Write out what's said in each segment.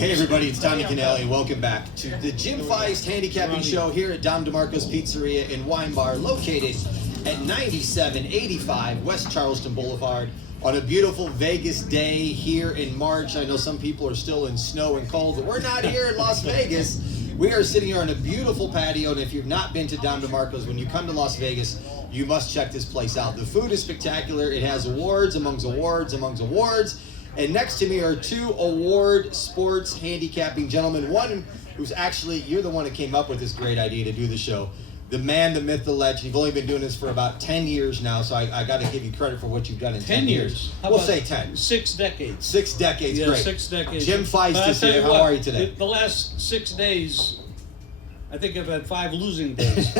Hey everybody, it's Tommy Canale. Welcome back to the Jim Feist Handicapping Show here at Dom DeMarco's Pizzeria and Wine Bar, located at 9785 West Charleston Boulevard on a beautiful Vegas day here in March. I know some people are still in snow and cold, but we're not here in Las Vegas. We are sitting here on a beautiful patio, and if you've not been to Dom DeMarco's, when you come to Las Vegas, you must check this place out. The food is spectacular. It has awards amongst awards amongst awards. And next to me are two award sports handicapping gentlemen. One who's actually, you're the one that came up with this great idea to do the show. The man, the myth, the legend. You've only been doing this for about 10 years now, so I got to give you credit for what you've done in 10 years. We'll say 10. 6 decades. 6 decades, yeah, great. 6 decades. Jim Feist is here. How are you today? The last 6 days, I think I've had 5 losing days.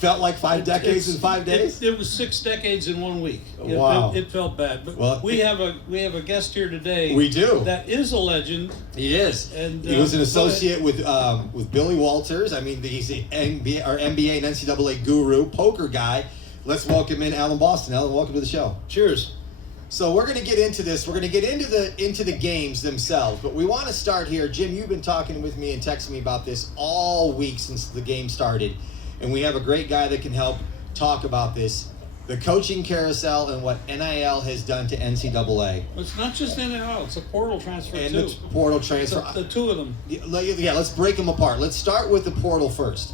Felt like 5 decades in 5 days? It was 6 decades in 1 week. Wow. It felt bad. But we have a guest here today. We do. That is a legend. He is. And he was an associate with Billy Walters. I mean, he's the NBA and NCAA guru, poker guy. Let's welcome in Alan Boston. Alan, welcome to the show. Cheers. So we're going to get into this. We're going to get into the games themselves, but we want to start here. Jim, you've been talking with me and texting me about this all week since the game started, and we have a great guy that can help talk about this. The coaching carousel and what NIL has done to NCAA. It's not just NIL, it's a portal transfer and too. And the portal transfer. The two of them. Yeah, let's break them apart. Let's start with the portal first,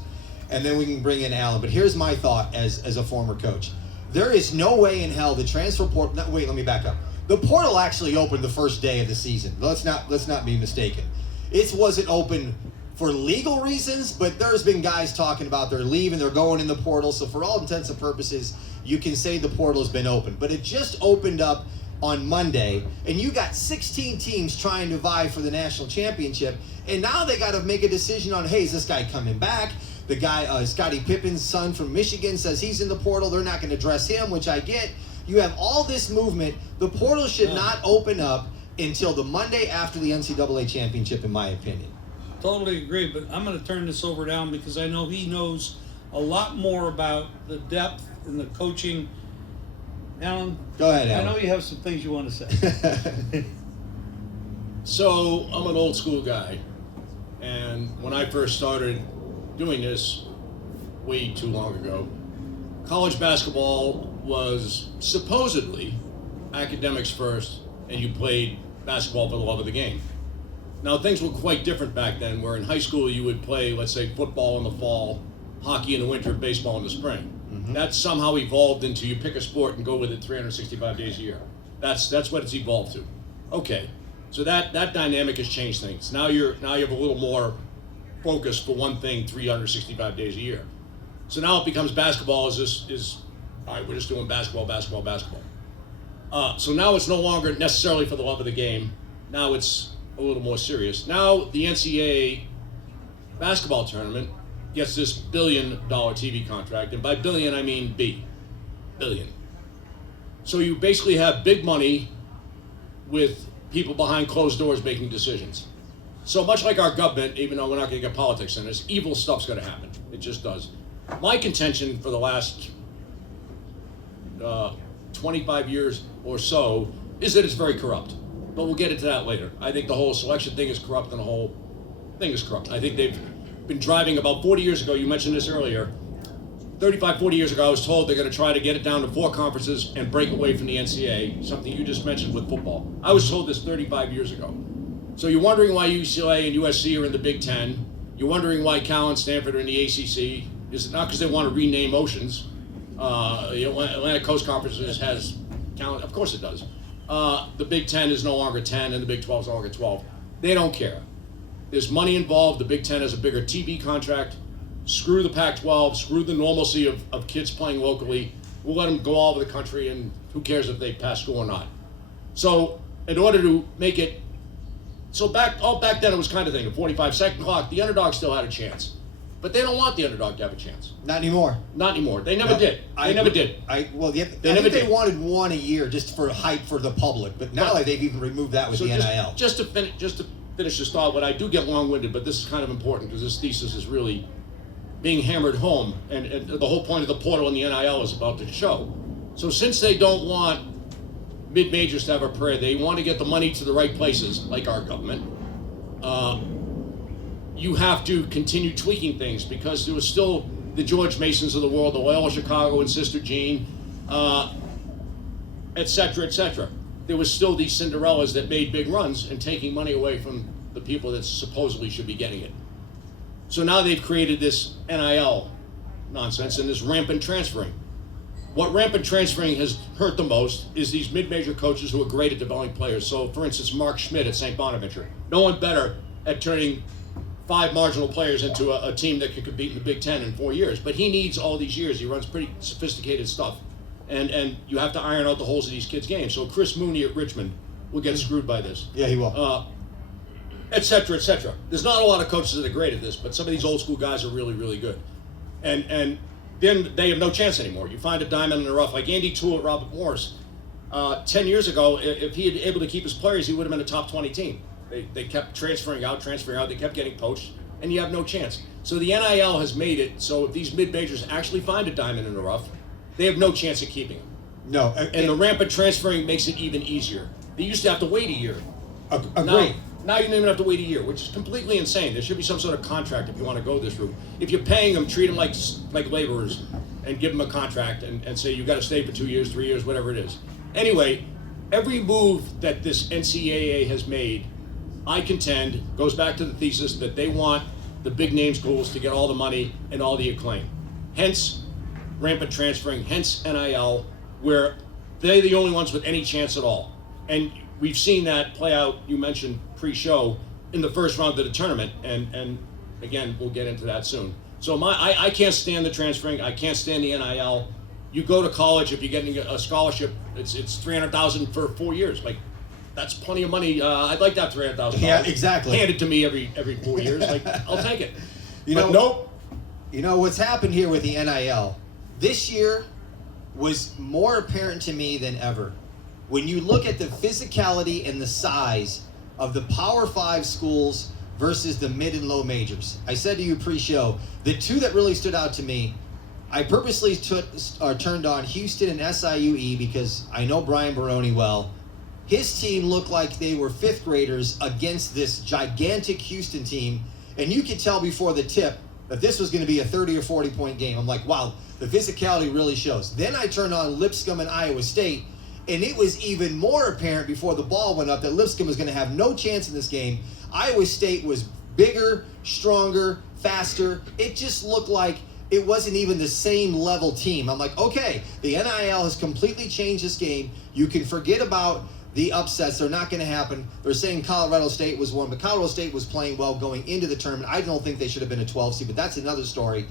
and then we can bring in Alan. But here's my thought as a former coach. There is no way in hell the transfer portal. No, wait, let me back up. The portal actually opened the first day of the season. Let's not be mistaken. It wasn't open for legal reasons, but there's been guys talking about they're leaving, they're going in the portal. So for all intents and purposes, you can say the portal has been open. But it just opened up on Monday, and you got 16 teams trying to vie for the national championship, and now they got to make a decision on, hey, is this guy coming back? The guy, Scottie Pippen's son from Michigan, says he's in the portal. They're not going to dress him, which I get. You have all this movement. The portal should not open up until the Monday after the NCAA championship, in my opinion. Totally agree, but I'm going to turn this over to Alan because I know he knows a lot more about the depth and the coaching. Alan? Go ahead, Alan. I know you have some things you want to say. So, I'm an old school guy, and when I first started doing this way too long ago, college basketball was supposedly academics first, and you played basketball for the love of the game. Now, things were quite different back then, where in high school you would play, let's say, football in the fall, hockey in the winter, baseball in the spring. Mm-hmm. That somehow evolved into you pick a sport and go with it 365 days a year. That's what it's evolved to. Okay, so that dynamic has changed things. Now you have a little more focus for one thing 365 days a year. So now it becomes basketball is all right, we're just doing basketball. So now it's no longer necessarily for the love of the game. Now it's a little more serious. Now the NCAA basketball tournament gets this $1 billion TV contract, and by billion I mean billion. So you basically have big money with people behind closed doors making decisions. So much like our government, even though we're not going to get politics in this, evil stuff's going to happen. It just does. My contention for the last 25 years or so is that it's very corrupt. But we'll get into that later. I think the whole selection thing is corrupt and the whole thing is corrupt. I think they've been driving about 40 years ago, you mentioned this earlier, 35, 40 years ago, I was told they're going to try to get it down to 4 conferences and break away from the NCAA, something you just mentioned with football. I was told this 35 years ago. So you're wondering why UCLA and USC are in the Big Ten. You're wondering why Cal and Stanford are in the ACC. Is it not because they want to rename oceans? Atlantic Coast Conference has Cal, of course it does. The Big Ten is no longer 10 and the Big 12 is no longer 12. They don't care. There's money involved. The Big Ten has a bigger TV contract. Screw the Pac-12. Screw the normalcy of kids playing locally. We'll let them go all over the country, and who cares if they pass school or not. So in order to make it, back then it was kind of thing, a 45-second clock, the underdog still had a chance. But they don't want the underdog to have a chance. Not anymore. Not anymore. They never did. They never did. I think they wanted one a year just for hype for the public, but now they've even removed that with the NIL. Just to finish this thought, but I do get long-winded, but this is kind of important because this thesis is really being hammered home, and the whole point of the portal and the NIL is about to show. So since they don't want mid-majors to have a prayer, they want to get the money to the right places, like our government. you have to continue tweaking things because there was still the George Masons of the world, the Loyola Chicago and Sister Jean, et cetera, et cetera. There was still these Cinderellas that made big runs and taking money away from the people that supposedly should be getting it. So now they've created this NIL nonsense and this rampant transferring. What rampant transferring has hurt the most is these mid-major coaches who are great at developing players. So, for instance, Mark Schmidt at St. Bonaventure. No one better at turning 5 marginal players into a team that can compete in the Big Ten in 4 years. But he needs all these years. He runs pretty sophisticated stuff. And you have to iron out the holes of these kids' games. So Chris Mooney at Richmond will get screwed by this. Yeah, he will. Et cetera, et cetera. There's not a lot of coaches that are great at this, but some of these old school guys are really, really good. And then they have no chance anymore. You find a diamond in the rough, like Andy Toole at Robert Morris. 10 years ago, if he had been able to keep his players, he would have been a top 20 team. They kept transferring out, they kept getting poached, and you have no chance. So the NIL has made it so if these mid-majors actually find a diamond in the rough, they have no chance of keeping it. No. And the rampant transferring makes it even easier. They used to have to wait a year. Agreed. Now you don't even have to wait a year, which is completely insane. There should be some sort of contract if you want to go this route. If you're paying them, treat them like laborers and give them a contract and say you've got to stay for 2 years, 3 years, whatever it is. Anyway, every move that this NCAA has made, I contend, goes back to the thesis that they want the big name schools to get all the money and all the acclaim. Hence, rampant transferring, hence NIL, where they're the only ones with any chance at all. And we've seen that play out, you mentioned pre-show, in the first round of the tournament, and again, we'll get into that soon. So I can't stand the transferring, I can't stand the NIL. You go to college, if you're getting a scholarship, it's $300,000 for 4 years. Like, that's plenty of money. I'd like to have $300,000. Yeah, exactly. Handed to me every 4 years. Like, I'll take it. Nope. You know what's happened here with the NIL? This year was more apparent to me than ever. When you look at the physicality and the size of the Power 5 schools versus the mid and low majors. I said to you pre-show, the two that really stood out to me, I purposely turned on Houston and SIUE because I know Brian Baroni well. His team looked like they were 5th graders against this gigantic Houston team, and you could tell before the tip that this was going to be a 30 or 40 point game. I'm like, wow, the physicality really shows. Then I turned on Lipscomb and Iowa State, and it was even more apparent before the ball went up that Lipscomb was going to have no chance in this game. Iowa State was bigger, stronger, faster. It just looked like it wasn't even the same level team. I'm like, okay, the NIL has completely changed this game. You can forget about the upsets. They're not going to happen. They're saying Colorado State was one, but Colorado State was playing well going into the tournament. I don't think they should have been a 12 seed, but that's another story.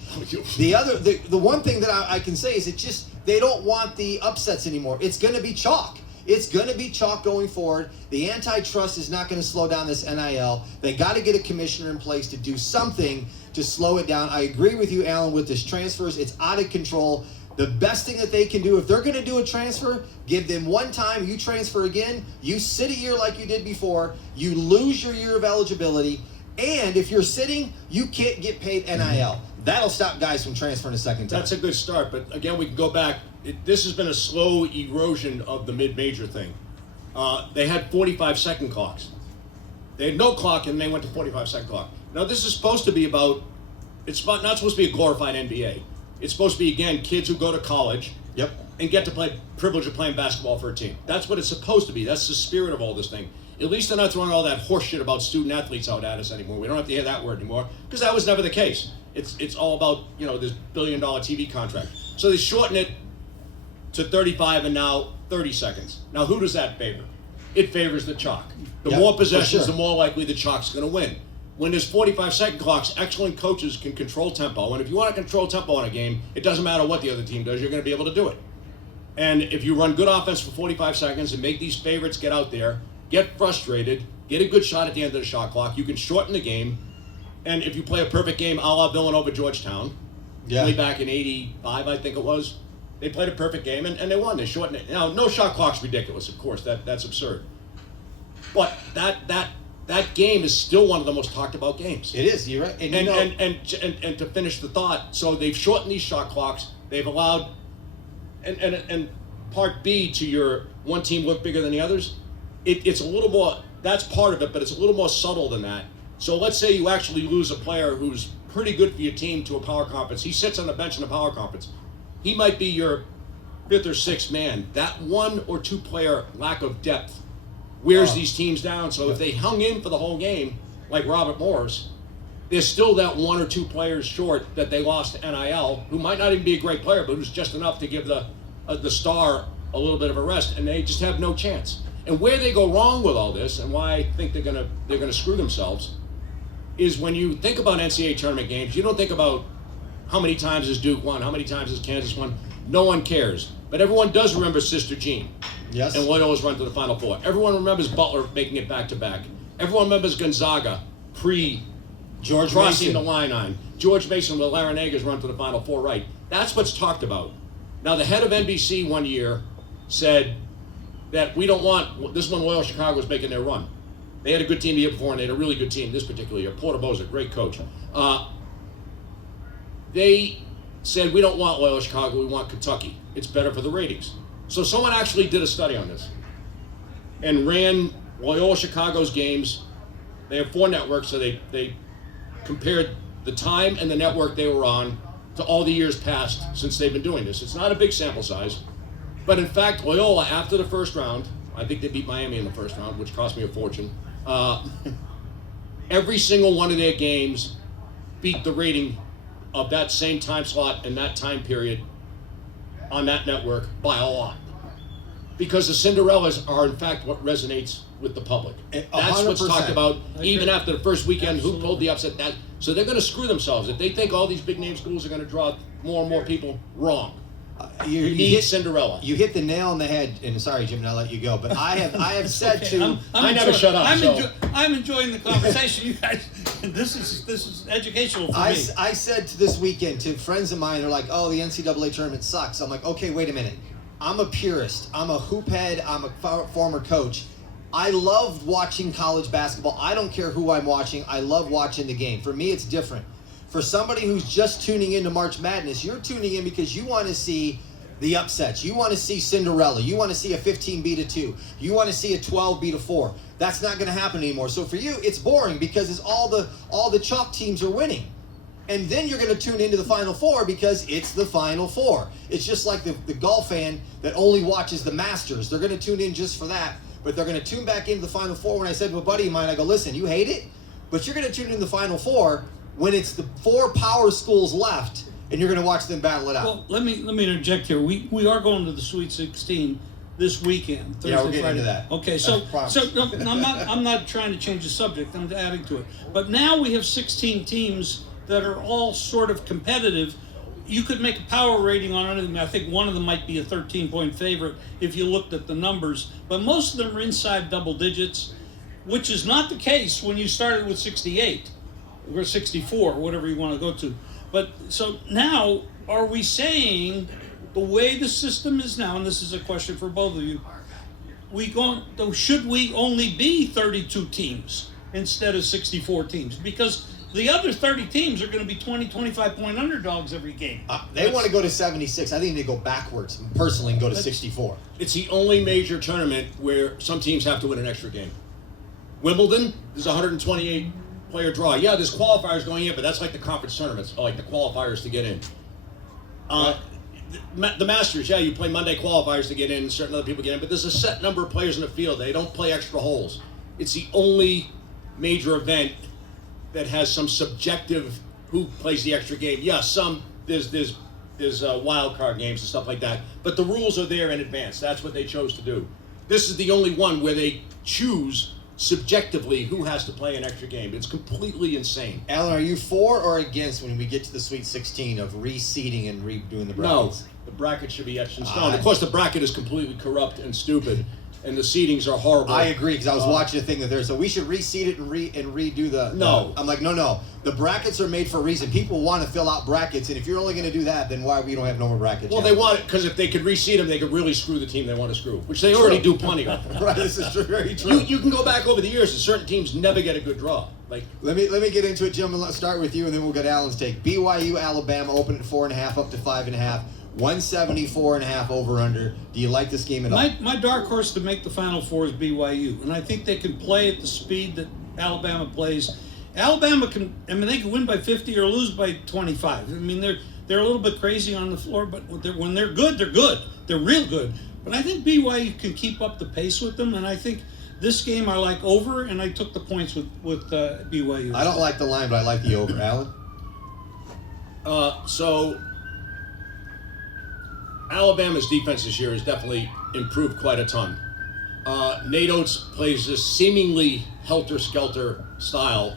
The one thing that I can say is they don't want the upsets anymore. It's going to be chalk. It's going to be chalk going forward. The antitrust is not going to slow down this NIL. They got to get a commissioner in place to do something to slow it down. I agree with you, Alan, with this transfers. It's out of control. The best thing that they can do, if they're going to do a transfer, give them one time, you transfer again, you sit a year like you did before, you lose your year of eligibility, and if you're sitting, you can't get paid NIL. That'll stop guys from transferring a second time. That's a good start, but again, we can go back. This has been a slow erosion of the mid-major thing. They had 45-second clocks. They had no clock, and they went to 45-second clock. Now, this is supposed to be about, it's not supposed to be a glorified NBA. It's supposed to be, again, kids who go to college and get to play, privilege of playing basketball for a team. That's what it's supposed to be. That's the spirit of all this thing. At least they're not throwing all that horse shit about student athletes out at us anymore. We don't have to hear that word anymore, because that was never the case. It's all about, this billion-dollar TV contract. So they shorten it to 35 and now 30 seconds. Now, who does that favor? It favors the chalk. The more possessions, the more likely the chalk's going to win. When there's 45-second clocks, excellent coaches can control tempo. And if you want to control tempo in a game, it doesn't matter what the other team does, you're going to be able to do it. And if you run good offense for 45 seconds and make these favorites get out there, get frustrated, get a good shot at the end of the shot clock, you can shorten the game. And if you play a perfect game a la Villanova Georgetown, way back in 85, I think it was, they played a perfect game and they won. They shortened it. Now, no shot clock's ridiculous, of course. That's absurd. But that game is still one of the most talked about games. It is, you're right. And to finish the thought, so they've shortened these shot clocks. They've allowed, and part B to your one team look bigger than the others, it's a little more, that's part of it, but it's a little more subtle than that. So let's say you actually lose a player who's pretty good for your team to a power conference. He sits on the bench in a power conference. He might be your 5th or 6th man. That 1 or 2 player lack of depth wears these teams down. So if they hung in for the whole game, like Robert Morris, there's still that 1 or 2 players short that they lost to NIL, who might not even be a great player, but who's just enough to give the star a little bit of a rest, and they just have no chance. And where they go wrong with all this, and why I think they're gonna screw themselves, is when you think about NCAA tournament games, you don't think about how many times has Duke won, how many times has Kansas won. No one cares. But everyone does remember Sister Jean. Yes. And Loyola's run to the Final Four. Everyone remembers Butler making it back-to-back. Everyone remembers Gonzaga George crossing Mason. the line on. George Mason with Larinagas run to the Final Four, right. That's what's talked about. Now, the head of NBC one year said that we don't want, this is when Loyola Chicago was making their run. They had a good team the year before, and they had a really good team this particular year. Porter-Bo's a great coach. They said, we don't want Loyola Chicago, we want Kentucky. It's better for the ratings. So someone actually did a study on this and ran Loyola Chicago's games. They have 4 networks, so they compared the time and the network they were on to all the years past since they've been doing this. It's not a big sample size, but in fact, Loyola, after the first round, I think they beat Miami in the first round, which cost me a fortune. Every single one of their games beat the rating of that same time slot and that time period on that network by a lot. Because the Cinderellas are, in fact, what resonates with the public. That's what's 100%. talked about, even after the first weekend. Absolutely. Who pulled the upset? So they're going to screw themselves. If they think all these big-name schools are going to draw more and more people, wrong. You need hit Cinderella. You hit the nail on the head, and sorry, Jim, and I'll let you go. But I have said to. I never shut up, I'm enjoying the conversation, you guys. This is educational for me. I said to this weekend to friends of mine, they're like, "Oh, the NCAA tournament sucks." I'm like, "Okay, wait a minute. I'm a purist. I'm a hoop head. I'm a former coach. I loved watching college basketball. I don't care who I'm watching. I love watching the game. For me, it's different. For somebody who's just tuning into March Madness, you're tuning in because you want to see the upsets. You want to see Cinderella. You want to see a 15-2. You want to see a 12-4. That's not going to happen anymore. So for you, it's boring because it's all the chalk teams are winning. And then you're going to tune into the Final Four because it's the Final Four. It's just like the golf fan that only watches the Masters. They're going to tune in just for that, but they're going to tune back into the Final Four. When I said to a buddy of mine, I go, listen, you hate it, but you're going to tune in the Final Four when it's the 4 power schools left, and you're going to watch them battle it out. Well, let me interject here. We are going to the Sweet 16 this weekend. Thursday, Yeah, we're getting Friday. into that. Okay, so I promise. no, I'm not trying to change the subject. I'm adding to it. But now we have 16 teams that are all sort of competitive. You could make a power rating on anything. I think one of them might be a 13-point favorite if you looked at the numbers. But most of them are inside double digits, which is not the case when you started with 68 or 64, whatever you want to go to. But so now, are we saying the way the system is now, and this is a question for both of you, should we only be 32 teams instead of 64 teams? Because the other 30 teams are going to be 20, 25-point underdogs every game. They want to go to 76. I think they go backwards, personally, and go to 64. It's the only major tournament where some teams have to win an extra game. Wimbledon, there's a 128-player draw. Yeah, there's qualifiers going in, but that's like the conference tournaments, like the qualifiers to get in. The Masters, yeah, you play Monday qualifiers to get in, and certain other people get in, but there's a set number of players in the field. They don't play extra holes. It's the only major event that has some subjective who plays the extra game. Yeah, there's wild card games and stuff like that, but the rules are there in advance. That's what they chose to do. This is the only one where they choose subjectively who has to play an extra game. It's completely insane. Alan, are you for or against when we get to the Sweet 16 of reseeding and redoing the brackets? No, the bracket should be etched in stone. Of course, the bracket is completely corrupt and stupid, and the seedings are horrible. I agree, because I was watching a thing that so we should reseed it and redo the. No. I'm like, no. The brackets are made for a reason. People want to fill out brackets, and if you're only going to do that, then why we don't have no more brackets? Well, they want it because if they could reseed them, they could really screw the team they want to screw, which they already do plenty of. Right, this is very true. You can go back over the years, and certain teams never get a good draw. Like, let me get into it, Jim, and let's start with you, and then we'll get Alan's take. BYU, Alabama, open at 4.5 up to 5.5. 174.5 over under. Do you like this game at all? My dark horse to make the Final Four is BYU, and I think they can play at the speed that Alabama plays. Alabama can. I mean, they can win by 50 or lose by 25. I mean, they're a little bit crazy on the floor, but when they're good, they're good. They're real good. But I think BYU can keep up the pace with them, and I think this game I like over, and I took the points with BYU. I don't like the line, but I like the over. Alan? So Alabama's defense this year has definitely improved quite a ton. Nate Oates plays this seemingly helter-skelter style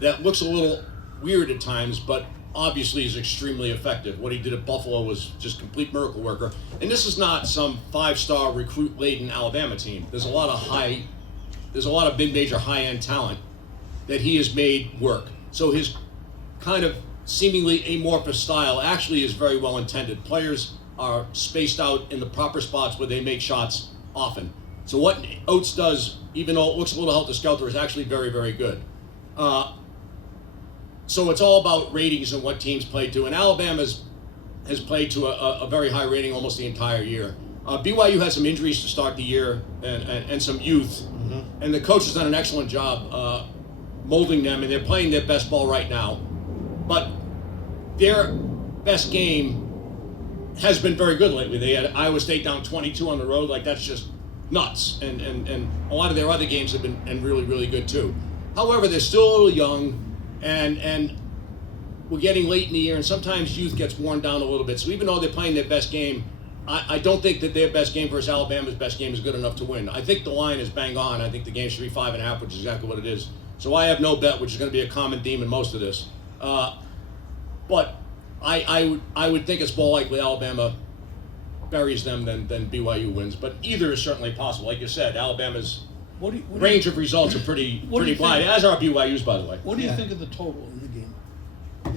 that looks a little weird at times, but obviously is extremely effective. What he did at Buffalo was just complete miracle worker. And this is not some 5-star recruit-laden Alabama team. There's a lot of mid-major high-end talent that he has made work. So his kind of seemingly amorphous style actually is very well intended. Players are spaced out in the proper spots where they make shots often. So what Oates does, even though it looks a little helter-skelter, is actually very, very good. So it's all about ratings and what teams play to. And Alabama has played to a very high rating almost the entire year. BYU had some injuries to start the year and some youth. Mm-hmm. And the coach has done an excellent job molding them, and they're playing their best ball right now. But their best game has been very good lately. They had Iowa State down 22 on the road. Like, that's just nuts. And a lot of their other games have been really, really good too. However, they're still a little young. And we're getting late in the year, and sometimes youth gets worn down a little bit. So even though they're playing their best game, I don't think that their best game versus Alabama's best game is good enough to win. I think the line is bang on. I think the game should be 5.5, which is exactly what it is. So I have no bet, which is going to be a common theme in most of this. But I would think it's more likely Alabama buries them than BYU wins. But either is certainly possible. Like you said, Alabama's range of results are pretty wide, as are BYU's, by the way. What do you think of the total in the game?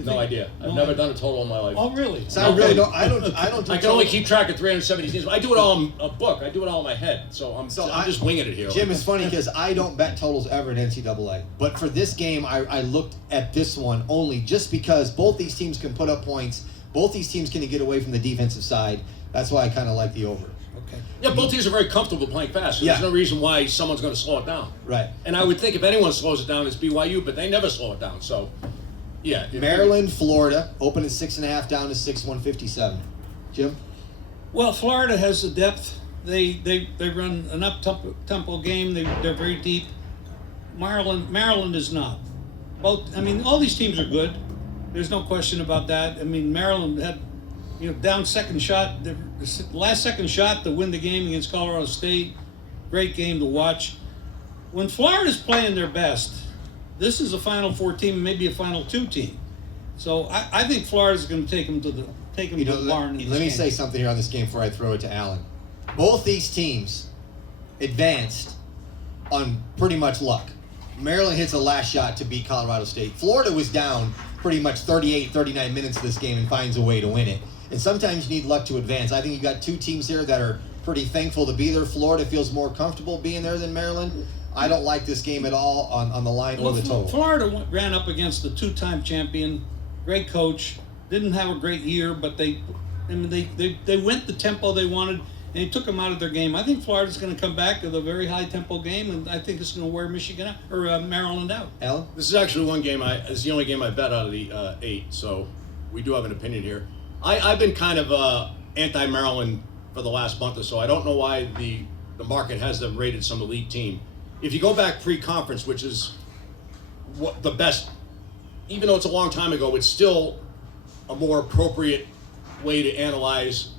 No idea. I've never done a total in my life. Oh, really? So I really don't. I don't. I can only keep track of 370 teams. I do it all in a book. I do it all in my head. So I'm just winging it here. Jim, it's funny because I don't bet totals ever in NCAA. But for this game, I looked at this one only just because both these teams can put up points. Both these teams can get away from the defensive side. That's why I kind of like the over. Okay. Yeah, both teams are very comfortable playing fast. So there's no reason why someone's going to slow it down. Right. And I would think if anyone slows it down, it's BYU, but they never slow it down. So, yeah. Maryland, Florida, open at 6.5, down to 6, 157. Jim? Well, Florida has the depth. They run an up-tempo game. They're very deep. Maryland is not. Both. I mean, all these teams are good. There's no question about that. I mean, Maryland had, down second shot, the last second shot to win the game against Colorado State. Great game to watch. When Florida's playing their best, this is a Final Four team, maybe a Final Two team. So I think Florida's going to take them to the barn. Let me say something here on this game before I throw it to Alan. Both these teams advanced on pretty much luck. Maryland hits a last shot to beat Colorado State. Florida was down pretty much 38, 39 minutes of this game and finds a way to win it. And sometimes you need luck to advance. I think you got two teams here that are pretty thankful to be there. Florida feels more comfortable being there than Maryland. I don't like this game at all on the line or the total. Florida ran up against the two-time champion, great coach. Didn't have a great year, but they went the tempo they wanted, and it took them out of their game. I think Florida's going to come back with a very high-tempo game, and I think it's going to wear Michigan out, or Maryland out. Alan? This is actually it's the only game I bet out of the 8, so we do have an opinion here. I've been kind of anti-Maryland for the last month or so. I don't know why the market has them rated some elite team. If you go back pre-conference, which is what the best, even though it's a long time ago, it's still a more appropriate way to analyze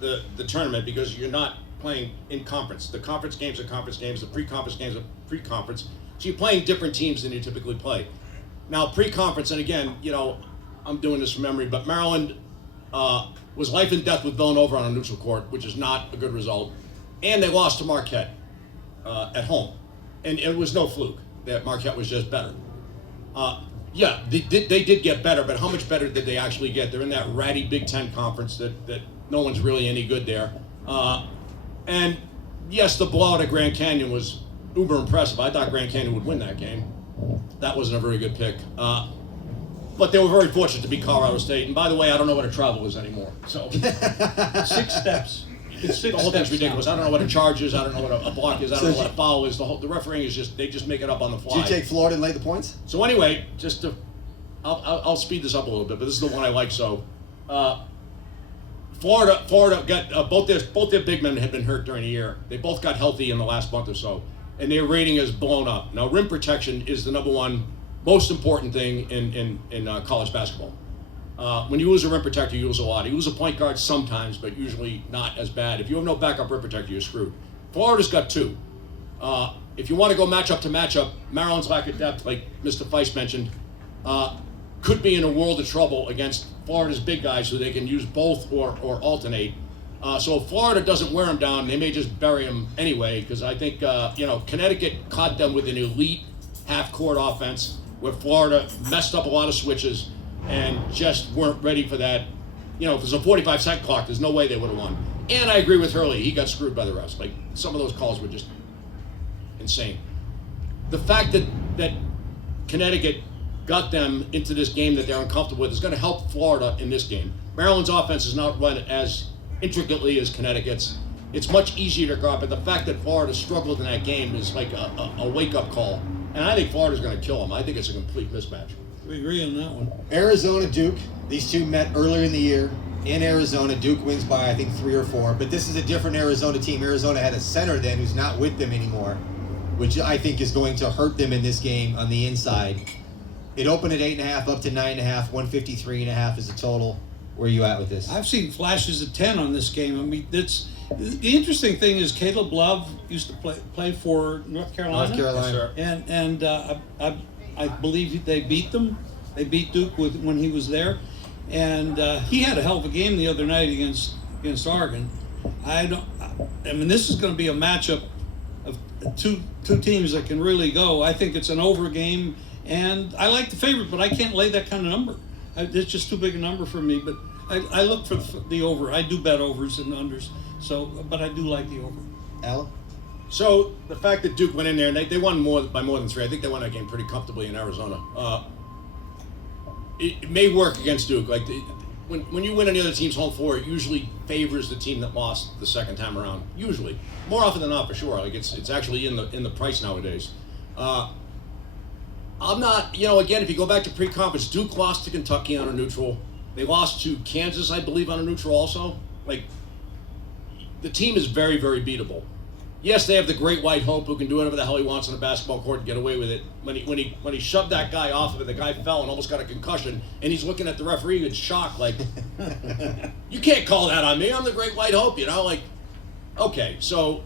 the tournament because you're not playing in conference. The conference games are conference games, the pre-conference games are pre-conference. So you're playing different teams than you typically play. Now, pre-conference, and again, I'm doing this from memory, but Maryland was life and death with Villanova on a neutral court, which is not a good result. And they lost to Marquette at home. And it was no fluke that Marquette was just better. They did get better, but how much better did they actually get? They're in that ratty Big Ten conference that no one's really any good there. And yes, the blowout at Grand Canyon was uber impressive. I thought Grand Canyon would win that game. That wasn't a very good pick. But they were very fortunate to beat Colorado State. And by the way, I don't know what a travel is anymore. So 6 steps. It's The 6 whole thing's steps ridiculous. now. I don't know what a charge is. I don't know what a block is. I don't So know what a foul is. The refereeing is they just make it up on the fly. Did you take Florida and lay the points? So anyway, I'll speed this up a little bit, but this is the one I like. So, Florida got both their big men had been hurt during the year. They both got healthy in the last month or so, and their rating is blown up. Now, rim protection is the number one most important thing in college basketball. When you lose a rim protector, you lose a lot. You lose a point guard sometimes, but usually not as bad. If you have no backup rim protector, you're screwed. Florida's got two. If you want to go matchup to matchup, Maryland's lack of depth, like Mr. Feist mentioned, could be in a world of trouble against Florida's big guys, so they can use both or alternate. So if Florida doesn't wear them down, they may just bury them anyway, because I think Connecticut caught them with an elite half-court offense where Florida messed up a lot of switches and just weren't ready for that. If it was a 45-second clock, there's no way they would have won. And I agree with Hurley. He got screwed by the refs. Like, some of those calls were just insane. The fact that Connecticut got them into this game that they're uncomfortable with is going to help Florida in this game. Maryland's offense is not run as intricately as Connecticut's. It's much easier to guard, but the fact that Florida struggled in that game is like a wake-up call. And I think Florida's going to kill them. I think it's a complete mismatch. We agree on that one. Arizona, Duke. These two met earlier in the year in Arizona. Duke wins by, I think, 3 or 4. But this is a different Arizona team. Arizona had a center then who's not with them anymore, which I think is going to hurt them in this game on the inside. It opened at 8.5, up to 9.5. 153.5 is the total. Where are you at with this? I've seen flashes of 10 on this game. I mean, the interesting thing is Caleb Love used to play for North Carolina. North Carolina. Yes, And I believe they beat them. They beat Duke when he was there, and he had a hell of a game the other night against Oregon. I mean, this is going to be a matchup of two teams that can really go. I think it's an over game, and I like the favorite, but I can't lay that kind of number. It's just too big a number for me. But I look for the over. I do bet overs and unders. So, but I do like the over. Alan? So the fact that Duke went in there and they won by more than 3, I think they won that game pretty comfortably in Arizona. It may work against Duke. Like when you win any other team's home floor, it usually favors the team that lost the second time around. Usually, more often than not, for sure. Like it's actually in the price nowadays. I'm not, again, if you go back to pre-conference, Duke lost to Kentucky on a neutral. They lost to Kansas, I believe, on a neutral also. Like, the team is very, very beatable. Yes, they have the great white hope who can do whatever the hell he wants on the basketball court and get away with it. When he shoved that guy off of it, the guy fell and almost got a concussion, and he's looking at the referee in shock, like, you can't call that on me. I'm the great white hope, like, okay, so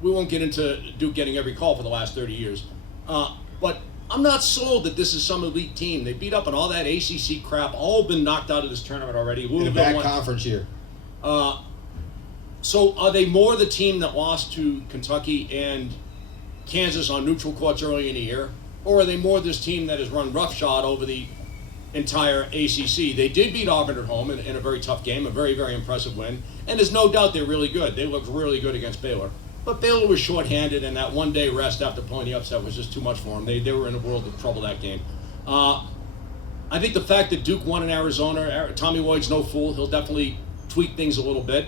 we won't get into Duke getting every call for the last 30 years. But I'm not sold that this is some elite team. They beat up on all that ACC crap, all been knocked out of this tournament already. In a bad conference year. So are they more the team that lost to Kentucky and Kansas on neutral courts early in the year? Or are they more this team that has run roughshod over the entire ACC? They did beat Auburn at home in a very tough game, a very, very impressive win. And there's no doubt they're really good. They looked really good against Baylor. But Baylor was shorthanded, and that one-day rest after pulling the upset was just too much for them. They were in a world of trouble that game. I think the fact that Duke won in Arizona, Tommy Lloyd's no fool. He'll definitely tweak things a little bit.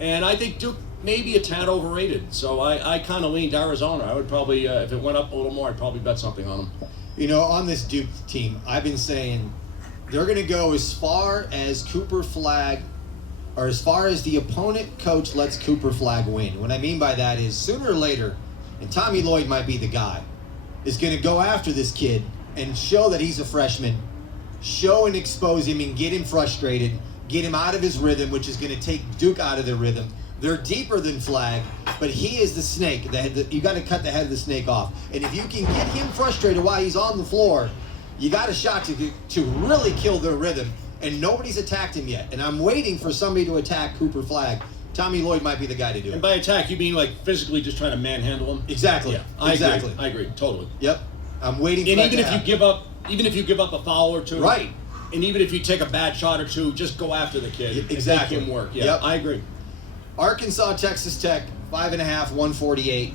And I think Duke may be a tad overrated. So I kind of leaned Arizona. I would probably, if it went up a little more, I'd probably bet something on them. On this Duke team, I've been saying they're going to go as far as Cooper Flagg, or as far as the opponent coach lets Cooper Flagg win. What I mean by that is sooner or later, and Tommy Lloyd might be the guy, is going to go after this kid and show that he's a freshman, show and expose him and get him frustrated, get him out of his rhythm, which is going to take Duke out of their rhythm. They're deeper than Flagg, but he is the snake. You got to cut the head of the snake off. And if you can get him frustrated while he's on the floor, you got a shot to really kill their rhythm. And nobody's attacked him yet. And I'm waiting for somebody to attack Cooper Flagg. Tommy Lloyd might be the guy to do it. And by attack, you mean like physically just trying to manhandle him? Exactly. Yeah, I exactly. agree, totally. Yep. I'm waiting for and that even to if happen. you give up a foul or two, Right. And even if you take a bad shot or two, just go after the kid. Exactly. And make him work. Yeah, Yep. I agree. Arkansas, Texas Tech, 5.5, 148.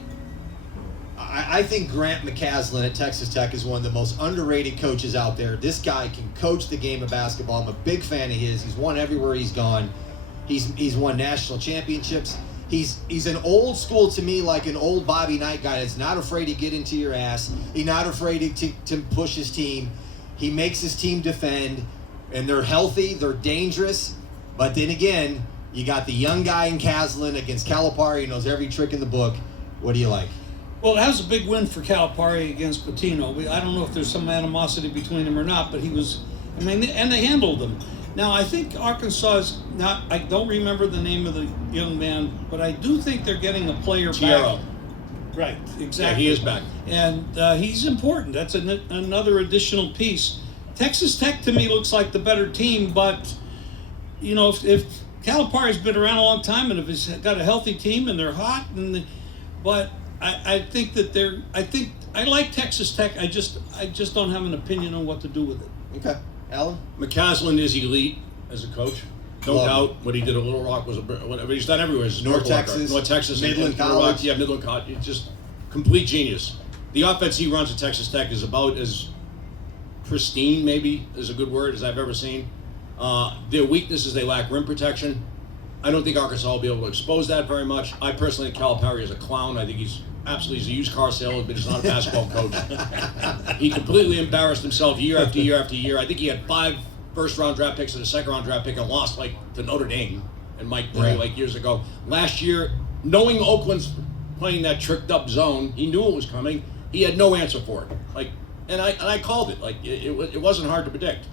I think Grant McCaslin at Texas Tech is one of the most underrated coaches out there. This guy can coach the game of basketball. I'm a big fan of his. He's won everywhere he's gone. He's won national championships. He's an old school to me, like an old Bobby Knight guy that's not afraid to get into your ass. He's not afraid to push his team. He makes his team defend, and they're healthy, they're dangerous. But then again, you got the young guy in Caslin against Calipari, who knows every trick in the book. What do you like? Well, that was a big win for Calipari against Patino. I don't know if there's some animosity between them or not, but and they handled them. Now, I think Arkansas is not, I don't remember the name of the young man, but I do think they're getting a player back. Right, exactly. Yeah, he is back. And he's important. That's another additional piece. Texas Tech, to me, looks like the better team, but, if Calipari's been around a long time and if he's got a healthy team and they're hot, but I think that I like Texas Tech. I just don't have an opinion on what to do with it. Okay. Alan? McCaslin is elite as a coach. No doubt. What he did at Little Rock was whatever he's done everywhere. North Texas, Midland College. Yeah, Midland College. It's just complete genius. The offense he runs at Texas Tech is about as pristine, maybe is a good word, as I've ever seen. Their weakness is they lack rim protection. I don't think Arkansas will be able to expose that very much. I personally think Calipari is a clown. I think he's a used car salesman, but he's not a basketball coach. He completely embarrassed himself year after year after year. I think he had 5 first-round draft picks and a second-round draft pick and lost to Notre Dame and Mike Bray years ago. Last year, knowing Oakland's playing that tricked-up zone, he knew it was coming. He had no answer for it. And I called it. It wasn't hard to predict.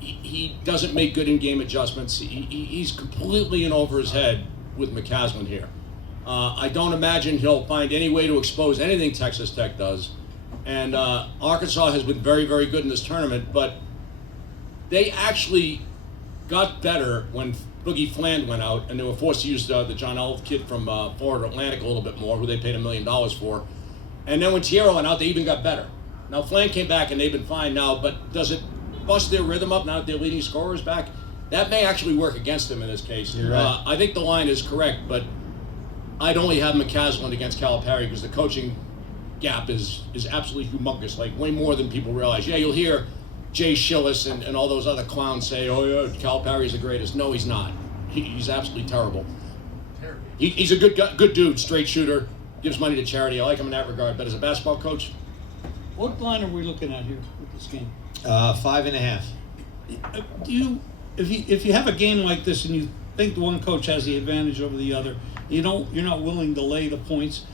He doesn't make good in-game adjustments. He's completely in over his head with McCaslin here. I don't imagine he'll find any way to expose anything Texas Tech does. And Arkansas has been very, very good in this tournament, but they actually got better when Boogie Fland went out, and they were forced to use the John Elf kid from Florida Atlantic a little bit more, who they paid $1 million for. And then when Tierra went out, they even got better. Now, Fland came back, and they've been fine now, but does it bust their rhythm up now that their leading scorer is back? That may actually work against them in this case. You're right. I think the line is correct, but I'd only have McCaslin against Calipari because the coaching gap is absolutely humongous, way more than people realize. Yeah, you'll hear Jay Schillis and all those other clowns say, oh yeah, Calipari's the greatest. No, he's not. He's absolutely terrible. He's a good dude, straight shooter, gives money to charity. I like him in that regard. But as a basketball coach, what line are we looking at here with this game? 5.5. If you have a game like this and you think the one coach has the advantage over the other, you're not willing to lay the points.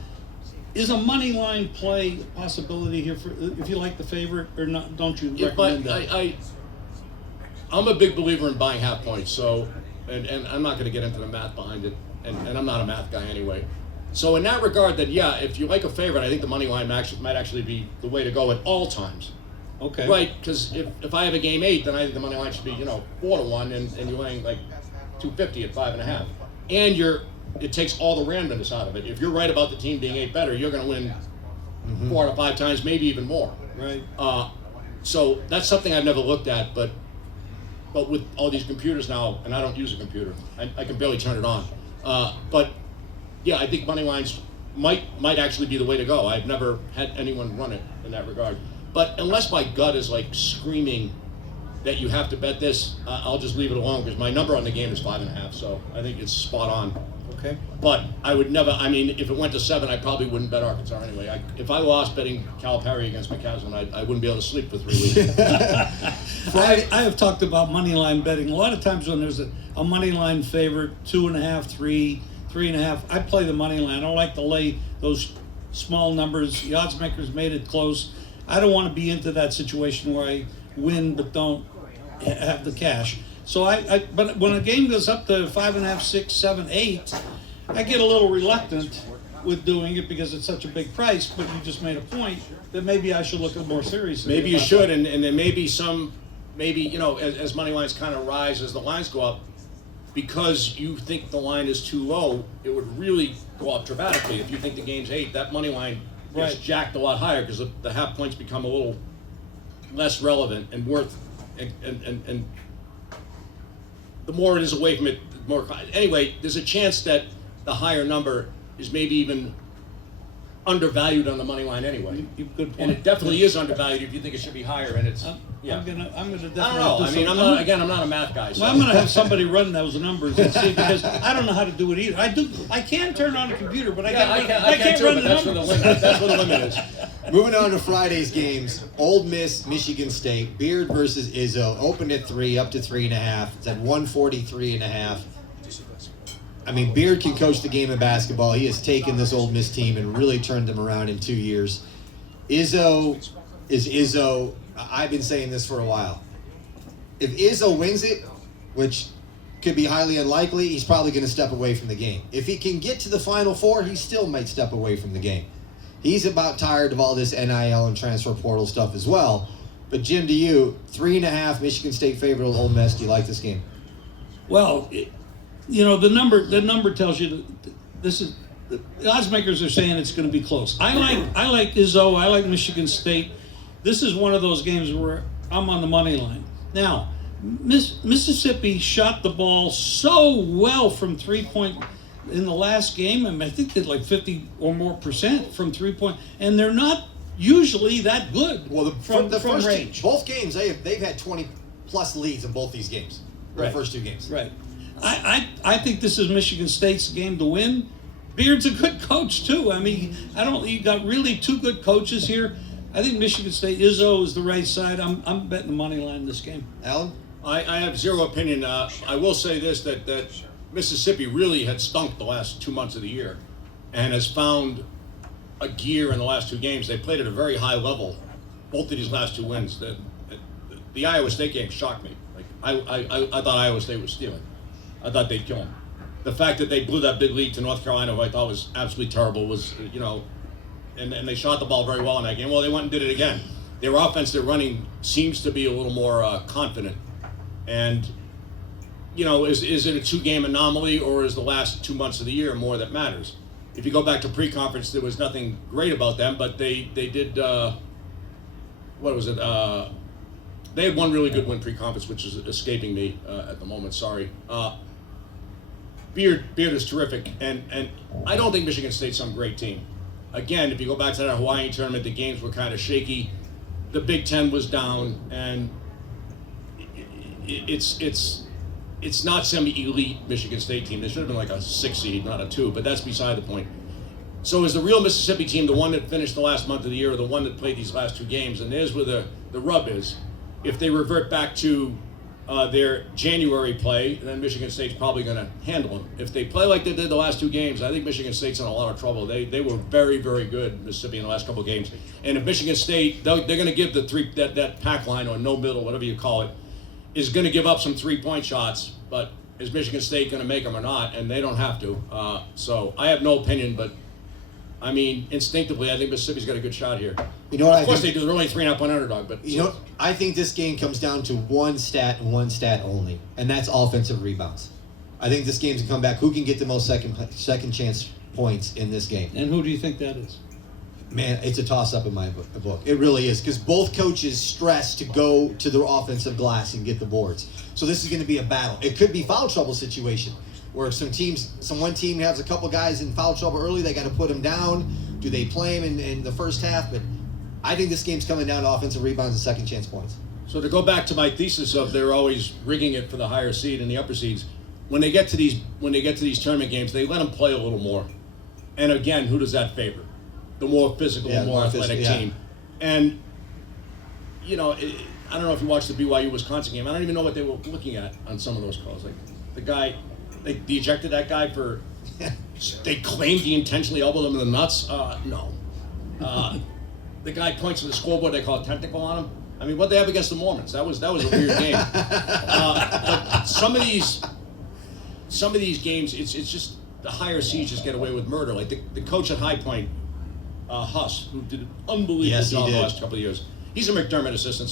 Is a money line play a possibility here if you like the favorite or not? Don't you recommend that? I'm a big believer in buying half points. So, and I'm not going to get into the math behind it, and I'm not a math guy anyway. So in that regard, that if you like a favorite, I think the money line might actually be the way to go at all times. Okay. Right, because if I have a game 8, then I think the money line should be 4-1, and you're laying $250 at 5.5, and it takes all the randomness out of it. If you're right about the team being 8 better, you're going to win 4 to 5 times, maybe even more. Right. So that's something I've never looked at, but with all these computers now, and I don't use a computer, I can barely turn it on. But yeah, I think money lines might actually be the way to go. I've never had anyone run it in that regard. But unless my gut is screaming that you have to bet this, I'll just leave it alone because my number on the game is 5.5. So I think it's spot on. Okay. But I would never. I mean, if it went to 7, I probably wouldn't bet Arkansas anyway. If I lost betting Calipari against McCaslin, I wouldn't be able to sleep for 3 weeks. I have talked about money line betting. A lot of times when there's a money line favorite, 2.5, 3, 3.5, I play the money line. I don't like to lay those small numbers. The odds makers made it close. I don't want to be into that situation where I win but don't have the cash. So but when a game goes up to 5.5, 6, 7, 8, I get a little reluctant with doing it because it's such a big price. But you just made a point that maybe I should look at more seriously. Maybe you should, and then maybe as money lines kind of rise as the lines go up, because you think the line is too low, it would really go up dramatically. If you think the game's 8, that money line gets jacked a lot higher because the half points become a little less relevant and worth, and the more it is away from it, the more. Anyway, there's a chance that the higher number is maybe even undervalued on the money line anyway. Good point. And it definitely is undervalued if you think it should be higher. And it's I'm yeah. gonna definitely. I don't know. I mean, I'm not a math guy. So. Well, I'm gonna have somebody run those numbers and see, because I don't know how to do it either. I can turn on a computer, but I can't too, run but the that's numbers. where the limit. That's where the limit is. Moving on to Friday's games, Ole Miss, Michigan State, Beard versus Izzo, opened at 3, up to 3.5. It's at 143.5. I mean, Beard can coach the game of basketball. He has taken this Ole Miss team and really turned them around in 2 years. Izzo is Izzo. I've been saying this for a while. If Izzo wins it, which could be highly unlikely, he's probably going to step away from the game. If he can get to the Final Four, he still might step away from the game. He's about tired of all this NIL and transfer portal stuff as well. But Jim, to you, 3.5 Michigan State favorite of Ole Miss. Do you like this game? Well, the number tells you that this is. The odds makers are saying it's going to be close. I like Izzo. I like Michigan State. This is one of those games where I'm on the money line. Now, Mississippi shot the ball so well from 3-point in the last game. I mean, I think they did like 50 or more % from 3-point, and they're not usually that good. Well, from first range. Both games, they've had 20 plus leads in both these games. Right. The first 2 games. Right. I think this is Michigan State's game to win. Beard's a good coach too. I mean, you got really 2 good coaches here. I think Michigan State, Izzo is the right side. I'm betting the money line this game. Alan? I have zero opinion. I will say this, that Mississippi really had stunk the last 2 months of the year and has found a gear in the last 2 games. They played at a very high level, both of these last 2 wins. The Iowa State game shocked me. Like I thought Iowa State was stealing. I thought they'd kill them. The fact that they blew that big lead to North Carolina, who I thought was absolutely terrible, was, and they shot the ball very well in that game. Well, they went and did it again. Their offense, their running seems to be a little more confident. And, is it a 2-game anomaly, or is the last 2 months of the year more that matters? If you go back to pre-conference, there was nothing great about them, but they did, what was it? They had one really good win pre-conference, which is escaping me at the moment, sorry. Beard is terrific, and I don't think Michigan State's some great team. Again, if you go back to that Hawaii tournament, the games were kind of shaky. The Big Ten was down, and it's not some elite Michigan State team. They should have been like a 6 seed, not a 2, but that's beside the point. So is the real Mississippi team the one that finished the last month of the year, or the one that played these last 2 games? And there's where the rub is. If they revert back to their January play, then Michigan State's probably going to handle them. If they play like they did the last 2 games, I think Michigan State's in a lot of trouble. They were very, very good, Mississippi, in the last couple of games. And if Michigan State, they're going to give that pack line, or no middle, whatever you call it, is going to give up some 3-point shots. But is Michigan State going to make them or not? And they don't have to. So I have no opinion, but I mean, instinctively, I think Mississippi's got a good shot here. You know what? Of course, they do. They're only 3.5-point underdog, but I think this game comes down to one stat and one stat only, and that's offensive rebounds. I think this game's a comeback. Who can get the most second chance points in this game? And who do you think that is? Man, it's a toss-up in my book. It really is, because both coaches stress to go to the offensive glass and get the boards. So this is going to be a battle. It could be foul trouble situation, where one team has a couple guys in foul trouble early, they got to put them down. Do they play them in the first half? But I think this game's coming down to offensive rebounds and second chance points. So to go back to my thesis of they're always rigging it for the higher seed and the upper seeds, when they get to these tournament games, they let them play a little more. And again, who does that favor? The more physical, more athletic team. And I don't know if you watched the BYU Wisconsin game. I don't even know what they were looking at on some of those calls. Like the guy, they ejected that guy for. They claimed he intentionally elbowed him in the nuts. No. The guy points to the scoreboard. They call a tentacle on him. I mean, what they have against the Mormons? That was a weird game. But some of these games, it's just the higher seeds just get away with murder. Like the coach at High Point, Huss, who did an unbelievable job the last couple of years. He's a McDermott assistant,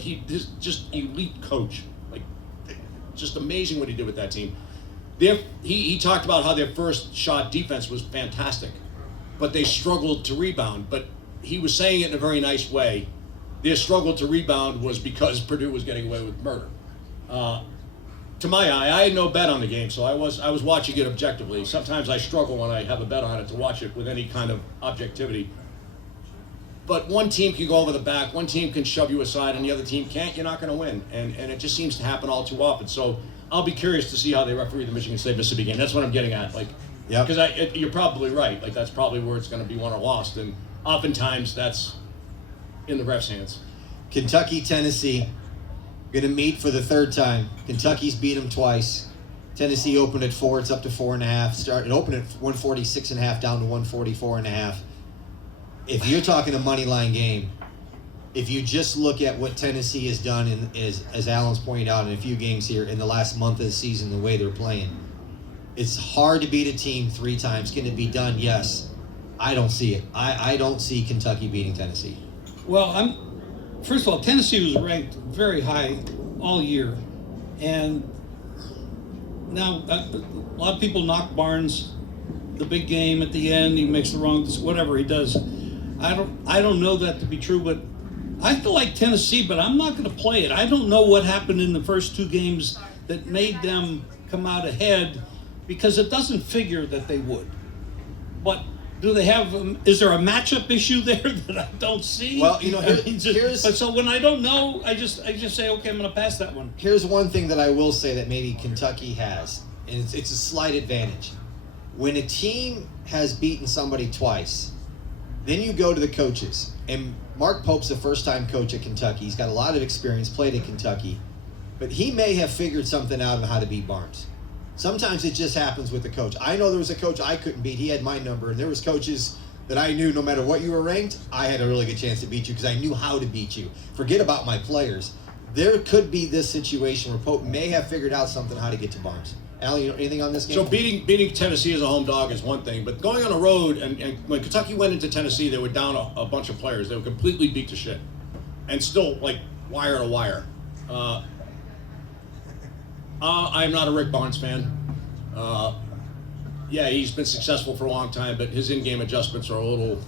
he's just elite coach. Like, just amazing what he did with that team. He talked about how their first shot defense was fantastic, but they struggled to rebound. But he was saying it in a very nice way. Their struggle to rebound was because Purdue was getting away with murder. to my eye, I had no bet on the game, so I was watching it objectively. Sometimes I struggle when I have a bet on it to watch it with any kind of objectivity. But one team can go over the back, one team can shove you aside, and the other team can't. You're not going to win, and it just seems to happen all too often. So I'll be curious to see how they referee the Michigan State Mississippi game. That's what I'm getting at. Like, yeah, because you're probably right. Like, that's probably where it's going to be won or lost, and oftentimes that's in the refs' hands. Kentucky, Tennessee, going to meet for the third time. Kentucky's beat them twice. Tennessee opened at 4. It's up to 4.5. It opened at 146.5 down to 144.5. If you're talking a money line game, if you just look at what Tennessee has done, as Alan's pointed out in a few games here in the last month of the season, the way they're playing, it's hard to beat a team 3 times. Can it be done? Yes. I don't see it. I don't see Kentucky beating Tennessee. Well, first of all, Tennessee was ranked very high all year, and now a lot of people knock Barnes, the big game at the end. He makes the wrong, whatever he does. I don't know that to be true, but I feel like Tennessee, but I'm not going to play it. I don't know what happened in the first 2 games that made them come out ahead, because it doesn't figure that they would. But do they have? Is there a matchup issue there that I don't see? Well, but so when I don't know, I just say, okay, I'm going to pass that one. Here's one thing that I will say that maybe Kentucky has, and it's a slight advantage. When a team has beaten somebody twice, then you go to the coaches. And Mark Pope's a first-time coach at Kentucky. He's got a lot of experience, played at Kentucky. But he may have figured something out on how to beat Barnes. Sometimes it just happens with the coach. I know there was a coach I couldn't beat. He had my number. And there was coaches that I knew no matter what you were ranked, I had a really good chance to beat you because I knew how to beat you. Forget about my players. There could be this situation where Pope may have figured out something how to get to Barnes. Alan, anything on this game? So beating Tennessee as a home dog is one thing, but going on the road, and when Kentucky went into Tennessee, they were down a bunch of players. They were completely beat to shit, and still like wire to wire. I'm not a Rick Barnes fan. Yeah, he's been successful for a long time, but his in-game adjustments are a little.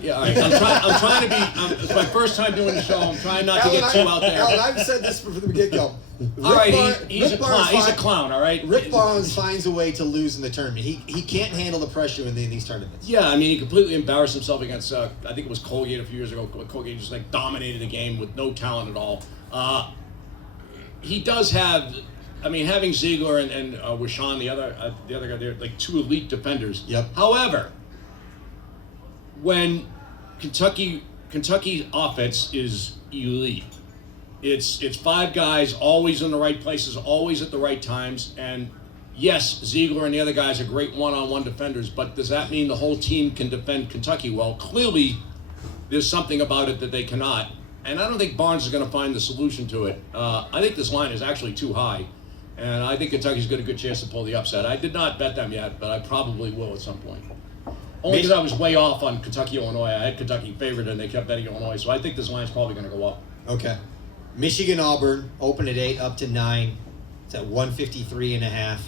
Yeah, I'm trying to be. It's my first time doing the show. I'm trying not to get too out there. Alan, I've said this from the get-go. All right, he's a clown. He's a clown. All right. Rick Barnes finds a way to lose in the tournament. He can't handle the pressure in these tournaments. Yeah, I mean, he completely embarrassed himself against. I think it was Colgate a few years ago. Colgate just like dominated the game with no talent at all. He does have. I mean, having Ziegler and Wishan, the other guy, they're like 2 elite defenders. Yep. However, when Kentucky's offense is elite, it's 5 guys always in the right places, always at the right times. And yes, Ziegler and the other guys are great one-on-one defenders, but does that mean the whole team can defend Kentucky well? Clearly, there's something about it that they cannot. And I don't think Barnes is going to find the solution to it. I think this line is actually too high. And I think Kentucky's got a good chance to pull the upset. I did not bet them yet, but I probably will at some point. Only because I was way off on Kentucky, Illinois. I had Kentucky favored, and they kept betting Illinois. So I think this line's probably going to go up. Okay. Michigan, Auburn, open at 8, up to 9. It's at 153.5.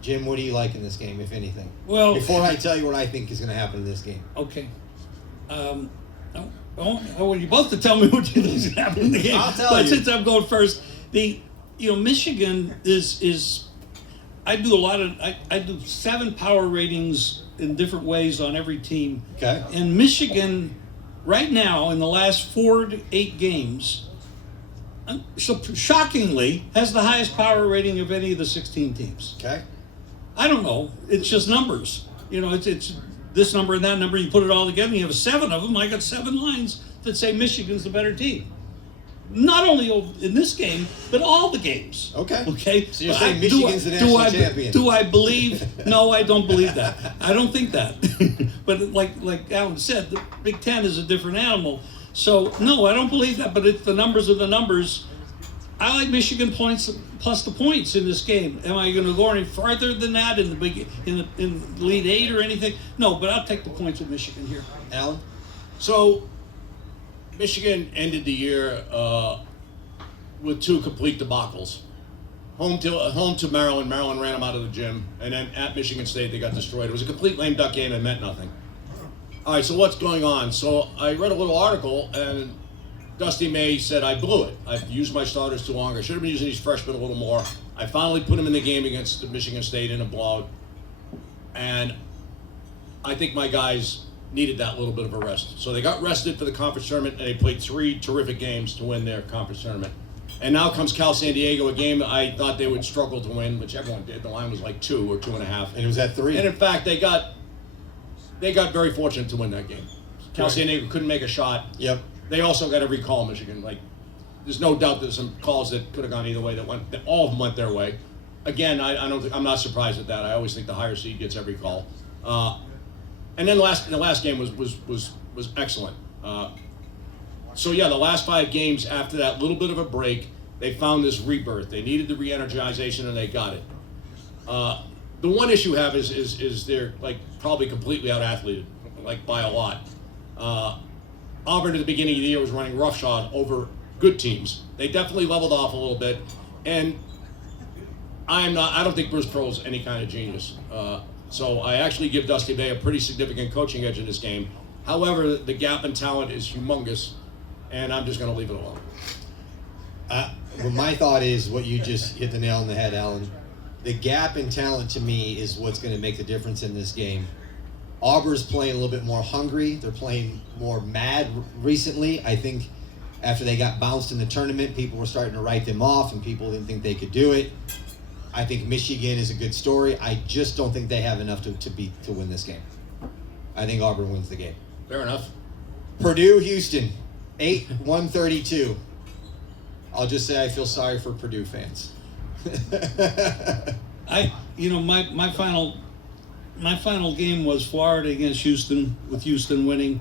Jim, what do you like in this game, if anything? Well, before I tell you what I think is going to happen in this game. Okay. I want you both to tell me what you think is going to happen in the game. I'll tell you. But since I'm going first, Michigan is I do 7 power ratings in different ways on every team. Okay. And Michigan, right now, in the last 4 to 8 games, so shockingly, has the highest power rating of any of the 16 teams. Okay. I don't know. It's just numbers. It's this number and that number. You put it all together, and you have 7 of them. I got 7 lines that say Michigan's the better team. Not only in this game, but all the games. Okay. Okay. So you're saying Michigan's the national champion? Do I believe? No, I don't believe that. I don't think that. But like Alan said, the Big Ten is a different animal. So no, I don't believe that. But the numbers are the numbers. I like Michigan points plus the points in this game. Am I going to go any farther than that in the Elite 8 or anything? No, but I'll take the points with Michigan here. Alan? So Michigan ended the year with 2 complete debacles. Home to Maryland. Maryland ran them out of the gym. And then at Michigan State, they got destroyed. It was a complete lame duck game and meant nothing. All right, so what's going on? So I read a little article, and Dusty May said, I blew it. I've used my starters too long. I should have been using these freshmen a little more. I finally put them in the game against Michigan State in a blowout. And I think my guys needed that little bit of a rest. So they got rested for the conference tournament, and they played 3 terrific games to win their conference tournament. And now comes Cal San Diego, a game I thought they would struggle to win, which everyone did. The line was like 2 or 2.5. And it was at 3. And in fact, they got very fortunate to win that game. Cal San Diego couldn't make a shot. Yep. They also got every call Michigan. Like, there's no doubt there's some calls that could have gone either way that all of them went their way. Again, I'm not surprised at that. I always think the higher seed gets every call. And then the last game was excellent. So yeah, the last 5 games after that little bit of a break, they found this rebirth. They needed the re-energization, and they got it. The one issue you have is they're like probably completely out-athleted, like by a lot. Auburn at the beginning of the year was running roughshod over good teams. They definitely leveled off a little bit, and I don't think Bruce Pearl's any kind of genius. So I actually give Dusty May a pretty significant coaching edge in this game. However, the gap in talent is humongous, and I'm just going to leave it alone. Well, my thought is what you just hit the nail on the head, Alan. The gap in talent to me is what's going to make the difference in this game. Auburn's playing a little bit more hungry. They're playing more mad recently. I think after they got bounced in the tournament, people were starting to write them off, and people didn't think they could do it. I think Michigan is a good story. I just don't think they have enough to win this game. I think Auburn wins the game. Fair enough. Purdue, Houston, 132. I'll just say I feel sorry for Purdue fans. My final game was Florida against Houston, with Houston winning.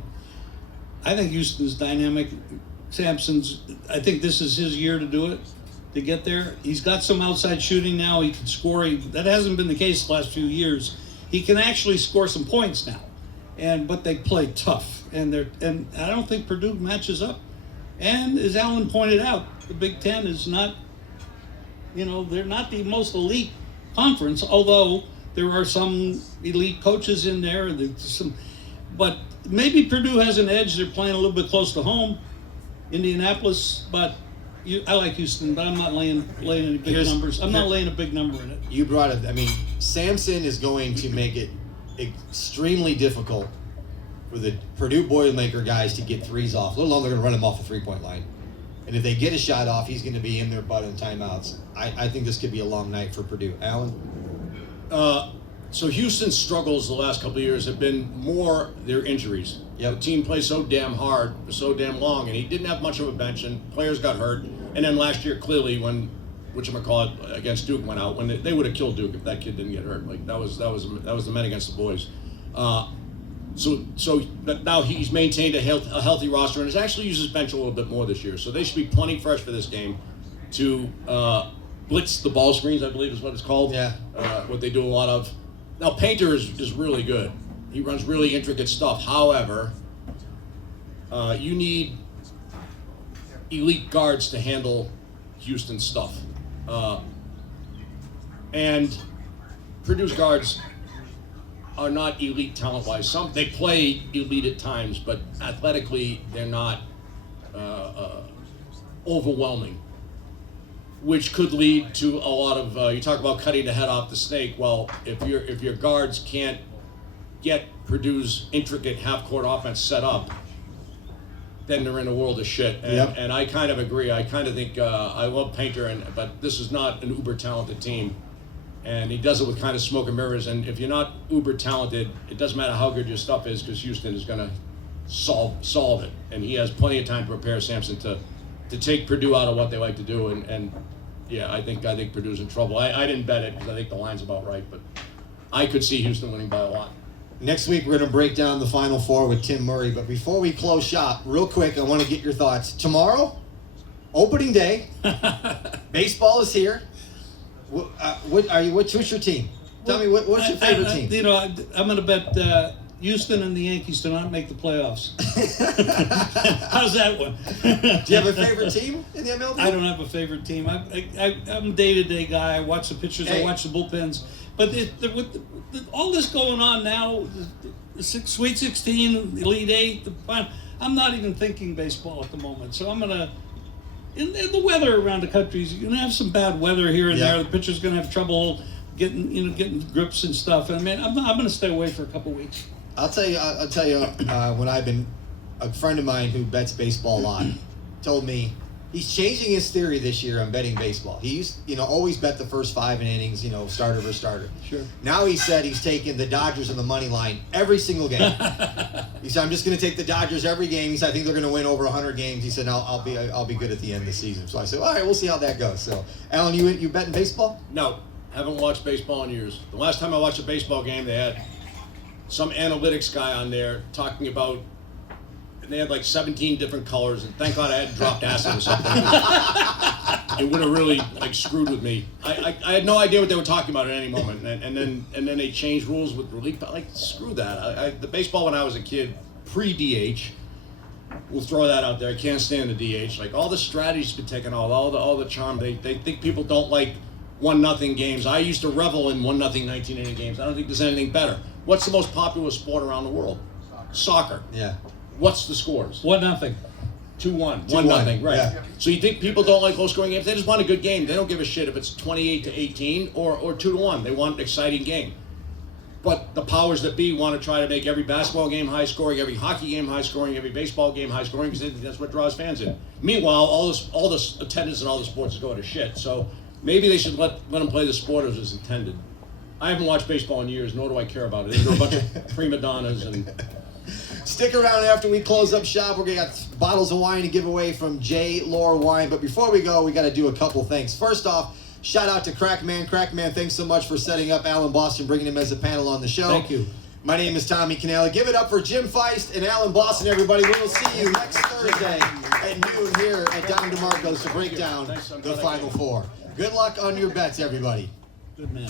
I think Houston's dynamic. I think this is his year to do it, to get there. He's got some outside shooting now. He can score. That hasn't been the case the last few years. He can actually score some points now, but they play tough, and I don't think Purdue matches up. And as Alan pointed out, the Big Ten is not, they're not the most elite conference, although there are some elite coaches in there. But maybe Purdue has an edge. They're playing a little bit close to home, Indianapolis. But I like Houston, but I'm not laying any big numbers. I'm not laying a big number in it. You brought it. I mean, Sampson is going to make it extremely difficult for the Purdue Boilermaker guys to get threes off. Let alone they're going to run him off the three-point line. And if they get a shot off, he's going to be in their butt in timeouts. I think this could be a long night for Purdue. Alan? So Houston's struggles the last couple of years have been more their injuries. Yep. The team plays so damn hard for so damn long, and he didn't have much of a bench, and players got hurt. And then last year, clearly, when against Duke went out, when they would have killed Duke if that kid didn't get hurt. Like that was the men against the boys. So now he's maintained a healthy roster, and has actually used his bench a little bit more this year. So they should be plenty fresh for this game to blitz the ball screens, I believe is what it's called. Yeah. What they do a lot of. Now, Painter is really good. He runs really intricate stuff. However, you need elite guards to handle Houston stuff. And Purdue's guards are not elite talent-wise. They play elite at times, but athletically they're not overwhelming, which could lead to a lot of you talk about cutting the head off the snake. Well, if your guards can't get Purdue's intricate half-court offense set up, then they're in a world of shit. And I kind of agree. I kind of think I love Painter, but this is not an uber talented team. And he does it with kind of smoke and mirrors. And if you're not uber talented, it doesn't matter how good your stuff is, because Houston is going to solve it. And he has plenty of time to prepare Sampson to take Purdue out of what they like to do. And yeah, I think Purdue's in trouble. I didn't bet it because I think the line's about right, but I could see Houston winning by a lot. Next week, we're going to break down the Final Four with Tim Murray. But before we close shop, real quick, I want to get your thoughts. Tomorrow, opening day, baseball is here. What's your team? Tell me, what's your favorite team? I'm going to bet Houston and the Yankees do not make the playoffs. How's that one? Do you have a favorite team in the MLB? I don't have a favorite team. I'm a day-to-day guy. I watch the pitchers. I watch the bullpens. But with all this going on now, the Sweet 16, Elite 8, the final, I'm not even thinking baseball at the moment. So I'm gonna. In the weather around the country, you're gonna have some bad weather here and Yeah. there. The pitcher's gonna have trouble getting grips and stuff. And I mean, I'm gonna stay away for a couple weeks. I'll tell you. When I've been, a friend of mine who bets baseball a lot told me he's changing his theory this year on betting baseball. He used, always bet the first 5 innings, starter versus starter. Sure. Now he said he's taking the Dodgers on the money line every single game. He said, I'm just going to take the Dodgers every game. He said, I think they're going to win over 100 games. He said, I'll be good at the end of the season. So I said, all right, we'll see how that goes. So, Alan, you betting baseball? No, haven't watched baseball in years. The last time I watched a baseball game, they had some analytics guy on there talking about, and they had like 17 different colors, and thank God I hadn't dropped acid or something. It would have really like screwed with me. I had no idea what they were talking about at any moment, and then they changed rules with relief. Like, screw that. The baseball when I was a kid, pre-DH, we'll throw that out there. I can't stand the DH. Like, all the strategies been taken, all the charm. They think people don't like 1-0 games. I used to revel in 1-0 19-inning games. I don't think there's anything better. What's the most popular sport around the world? Soccer. Yeah. What's the scores? 1-0. 2-1. 2-1, 1-0, right. yeah. So you think people don't like low-scoring games? They just want a good game. They don't give a shit if it's 28-18 or 2-1. They want an exciting game. But the powers that be want to try to make every basketball game high-scoring, every hockey game high-scoring, every baseball game high-scoring, because that's what draws fans in. Meanwhile, all this attendance in all the sports is going to shit. So maybe they should let them play the sport as intended. I haven't watched baseball in years, nor do I care about it. There are a bunch of prima donnas and... Stick around after we close up shop. We're going to got bottles of wine to give away from J. Lore Wine. But before we go, we got to do a couple things. First off, shout out to Crackman. Crackman, thanks so much for setting up Alan Boston, bringing him as a panel on the show. Thank you. My name is Tommy Canale. Give it up for Jim Feist and Alan Boston, everybody. We will see you next Thursday at noon here at Don DeMarco's to break down the Final Four. Good luck on your bets, everybody. Good man.